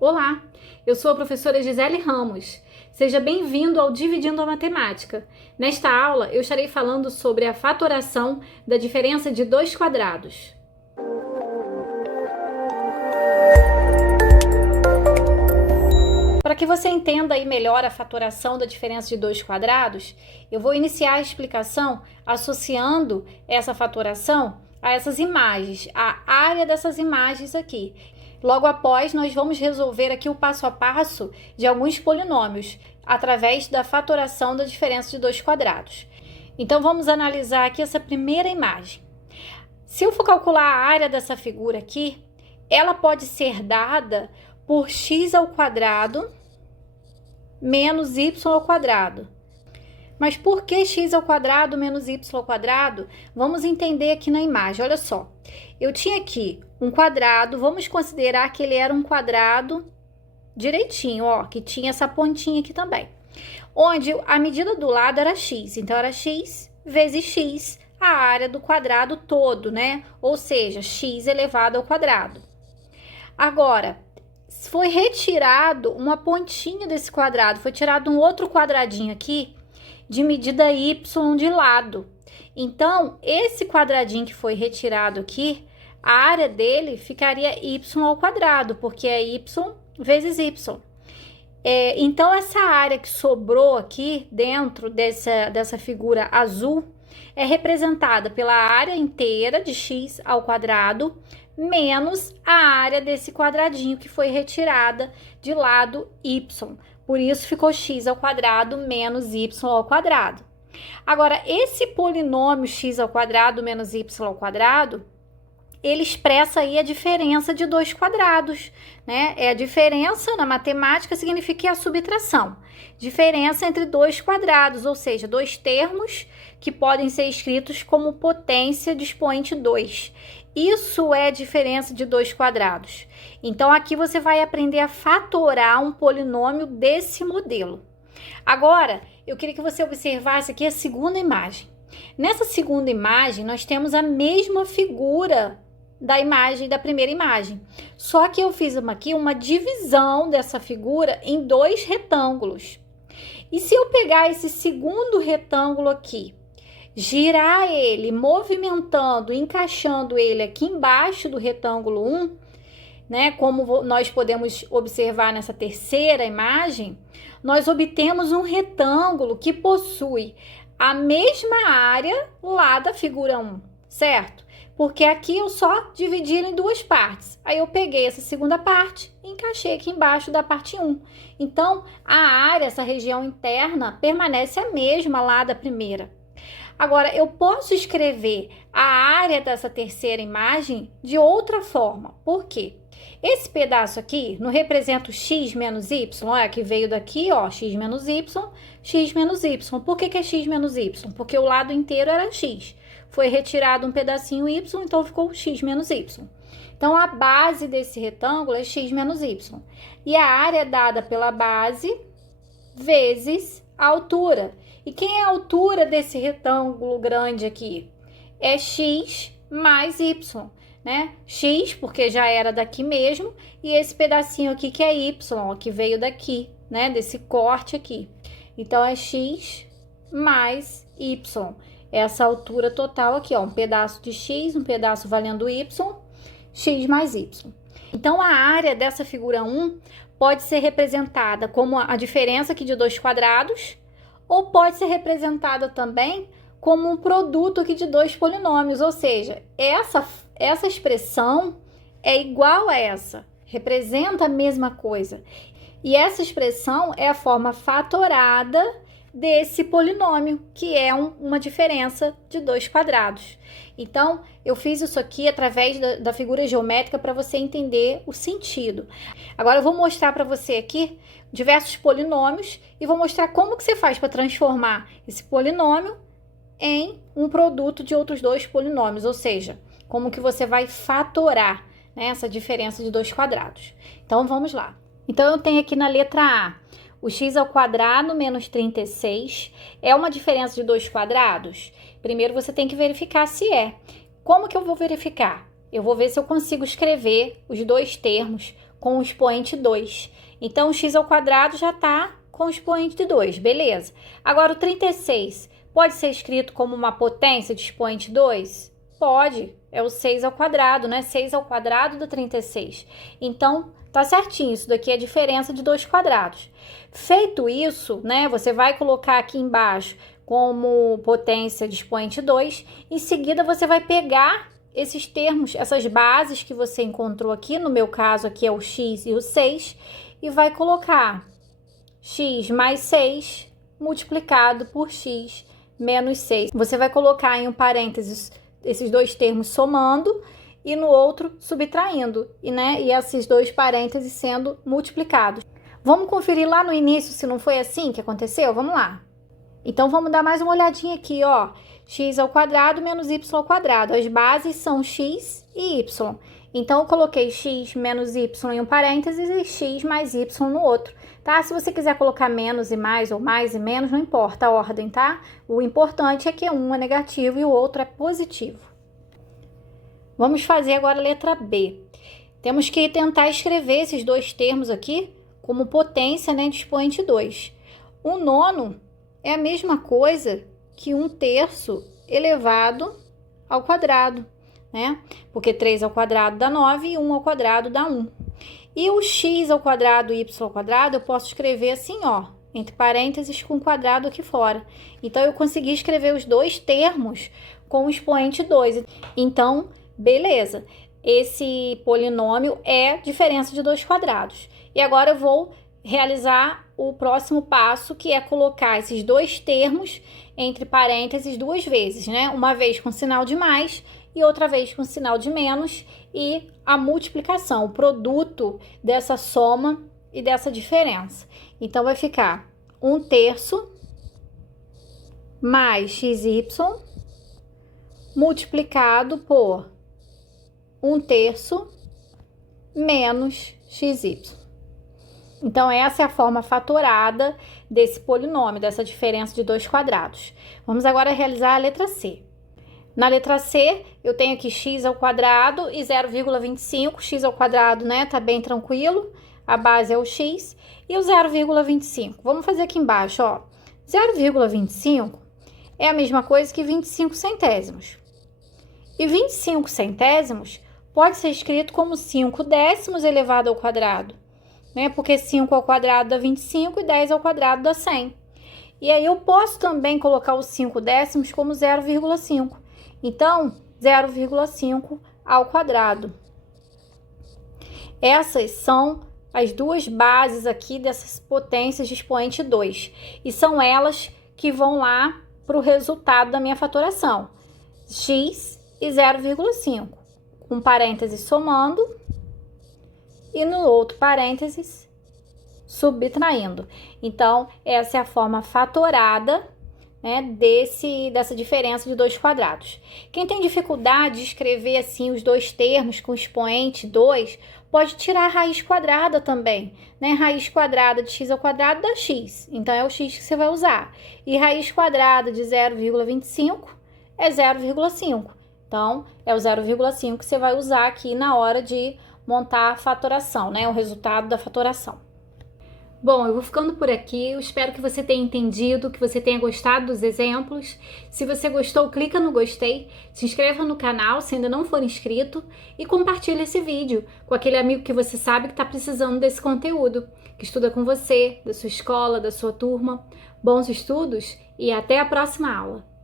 Olá, eu sou a professora Gisele Ramos. Seja bem-vindo ao Dividindo a Matemática. Nesta aula, eu estarei falando sobre a fatoração da diferença de dois quadrados. Para que você entenda aí melhor a fatoração da diferença de dois quadrados, eu vou iniciar a explicação associando essa fatoração a essas imagens, a área dessas imagens aqui. Logo após, nós vamos resolver aqui o passo a passo de alguns polinômios, através da fatoração da diferença de dois quadrados. Então, vamos analisar aqui essa primeira imagem. Se eu for calcular a área dessa figura aqui, ela pode ser dada por x ao quadrado menos y ao quadrado. Mas por que x ao quadrado menos y ao quadrado? Vamos entender aqui na imagem. Olha só, eu tinha aqui um quadrado, vamos considerar que ele era um quadrado direitinho, ó, que tinha essa pontinha aqui também, onde a medida do lado era x, então era x vezes x, a área do quadrado todo, né? Ou seja, x elevado ao quadrado. Agora, foi retirado uma pontinha desse quadrado, foi tirado um outro quadradinho aqui, de medida y de lado. Então, esse quadradinho que foi retirado aqui, a área dele ficaria y ao quadrado, porque é y vezes y. Então, essa área que sobrou aqui dentro dessa figura azul é representada pela área inteira de x ao quadrado menos a área desse quadradinho que foi retirada de lado y. Por isso, ficou x ao quadrado menos y ao quadrado. Agora, esse polinômio x ao quadrado menos y ao quadrado, ele expressa aí a diferença de dois quadrados, né? A diferença na matemática significa a subtração. Diferença entre dois quadrados, ou seja, dois termos que podem ser escritos como potência de expoente 2. Isso é a diferença de dois quadrados. Então, aqui você vai aprender a fatorar um polinômio desse modelo. Agora, eu queria que você observasse aqui a segunda imagem. Nessa segunda imagem, nós temos a mesma figura da imagem, da primeira imagem. Só que eu fiz aqui uma divisão dessa figura em dois retângulos. E se eu pegar esse segundo retângulo aqui, girar ele, movimentando, encaixando ele aqui embaixo do retângulo 1, né, como nós podemos observar nessa terceira imagem, nós obtemos um retângulo que possui a mesma área lá da figura 1, certo? Porque aqui eu só dividi em duas partes. Aí eu peguei essa segunda parte e encaixei aqui embaixo da parte 1. Então, a área, essa região interna, permanece a mesma lá da primeira. Agora, eu posso escrever a área dessa terceira imagem de outra forma. Por quê? Esse pedaço aqui não representa o x menos y, que veio daqui, ó, x menos y, x menos y. Por que é x menos y? Porque o lado inteiro era x. Foi retirado um pedacinho y, então ficou x menos y. Então, a base desse retângulo é x menos y. E a área é dada pela base vezes a altura. E quem é a altura desse retângulo grande aqui? É x mais y, né? X, porque já era daqui mesmo, e esse pedacinho aqui que é y, ó, que veio daqui, né? Desse corte aqui. Então, é x mais y. Essa altura total aqui, ó, um pedaço de x, um pedaço valendo y, x mais y. Então, a área dessa figura 1 pode ser representada como a diferença aqui de dois quadrados, ou pode ser representada também como um produto aqui de dois polinômios, ou seja, essa expressão é igual a essa, representa a mesma coisa. E essa expressão é a forma fatorada desse polinômio, que é uma diferença de dois quadrados. Então, eu fiz isso aqui através da figura geométrica para você entender o sentido. Agora, eu vou mostrar para você aqui diversos polinômios e vou mostrar como que você faz para transformar esse polinômio em um produto de outros dois polinômios, ou seja, como que você vai fatorar, né, essa diferença de dois quadrados. Então, vamos lá. Então, eu tenho aqui na letra A, o x ao quadrado menos 36 é uma diferença de dois quadrados? Primeiro você tem que verificar se é. Como que eu vou verificar? Eu vou ver se eu consigo escrever os dois termos com o expoente 2. Então, o x ao quadrado já está com o expoente de 2, beleza. Agora, o 36 pode ser escrito como uma potência de expoente 2? Pode, é o 6 ao quadrado, né? 6 ao quadrado do 36. Então, tá certinho, isso daqui é a diferença de 2 quadrados. Feito isso, né, você vai colocar aqui embaixo como potência de expoente 2, em seguida você vai pegar esses termos, essas bases que você encontrou aqui, no meu caso aqui é o x e o 6, e vai colocar x mais 6 multiplicado por x menos 6. Você vai colocar em um parênteses esses dois termos somando e no outro subtraindo, e esses dois parênteses sendo multiplicados. Vamos conferir lá no início se não foi assim que aconteceu? Vamos lá. Então, vamos dar mais uma olhadinha aqui, ó. X ao quadrado menos y ao quadrado. As bases são x e y. Então, eu coloquei x menos y em um parênteses e x mais y no outro, tá? Se você quiser colocar menos e mais ou mais e menos, não importa a ordem, tá? O importante é que um é negativo e o outro é positivo. Vamos fazer agora a letra B. Temos que tentar escrever esses dois termos aqui como potência, né, de expoente 2. O nono é a mesma coisa que 1/3 elevado ao quadrado, né? Porque 3 ao quadrado dá 9 e 1 ao quadrado dá 1. E o x ao quadrado e y ao quadrado eu posso escrever assim, ó, entre parênteses com quadrado aqui fora. Então, eu consegui escrever os dois termos com o expoente 2. Então, beleza. Esse polinômio é diferença de 2 quadrados. E agora eu vou realizar o próximo passo, que é colocar esses dois termos entre parênteses duas vezes, né? Uma vez com sinal de mais e outra vez com sinal de menos, e a multiplicação, o produto dessa soma e dessa diferença. Então, vai ficar 1/3 mais xy multiplicado por 1/3 menos xy. Então, essa é a forma fatorada desse polinômio, dessa diferença de 2 quadrados. Vamos agora realizar a letra C. Na letra C, eu tenho aqui x ao quadrado e 0,25. X ao quadrado, né? Tá bem tranquilo. A base é o x. E o 0,25. Vamos fazer aqui embaixo, ó. 0,25 é a mesma coisa que 25 centésimos. E 25 centésimos pode ser escrito como 5 décimos elevado ao quadrado, né? Porque 5 ao quadrado dá 25 e 10 ao quadrado dá 100. E aí, eu posso também colocar os 5 décimos como 0,5. Então, 0,5 ao quadrado. Essas são as duas bases aqui dessas potências de expoente 2. E são elas que vão lá para o resultado da minha fatoração. X e 0,5. Um parêntese somando e no outro parênteses subtraindo. Então, essa é a forma fatorada, né, dessa diferença de 2 quadrados. Quem tem dificuldade de escrever assim os dois termos com expoente 2, pode tirar a raiz quadrada também, né? Raiz quadrada de x ao quadrado dá x, então é o x que você vai usar. E raiz quadrada de 0,25 é 0,5. Então, é o 0,5 que você vai usar aqui na hora de montar a fatoração, né? O resultado da fatoração. Bom, eu vou ficando por aqui. Eu espero que você tenha entendido, que você tenha gostado dos exemplos. Se você gostou, clica no gostei, se inscreva no canal se ainda não for inscrito e compartilhe esse vídeo com aquele amigo que você sabe que está precisando desse conteúdo, que estuda com você, da sua escola, da sua turma. Bons estudos e até a próxima aula!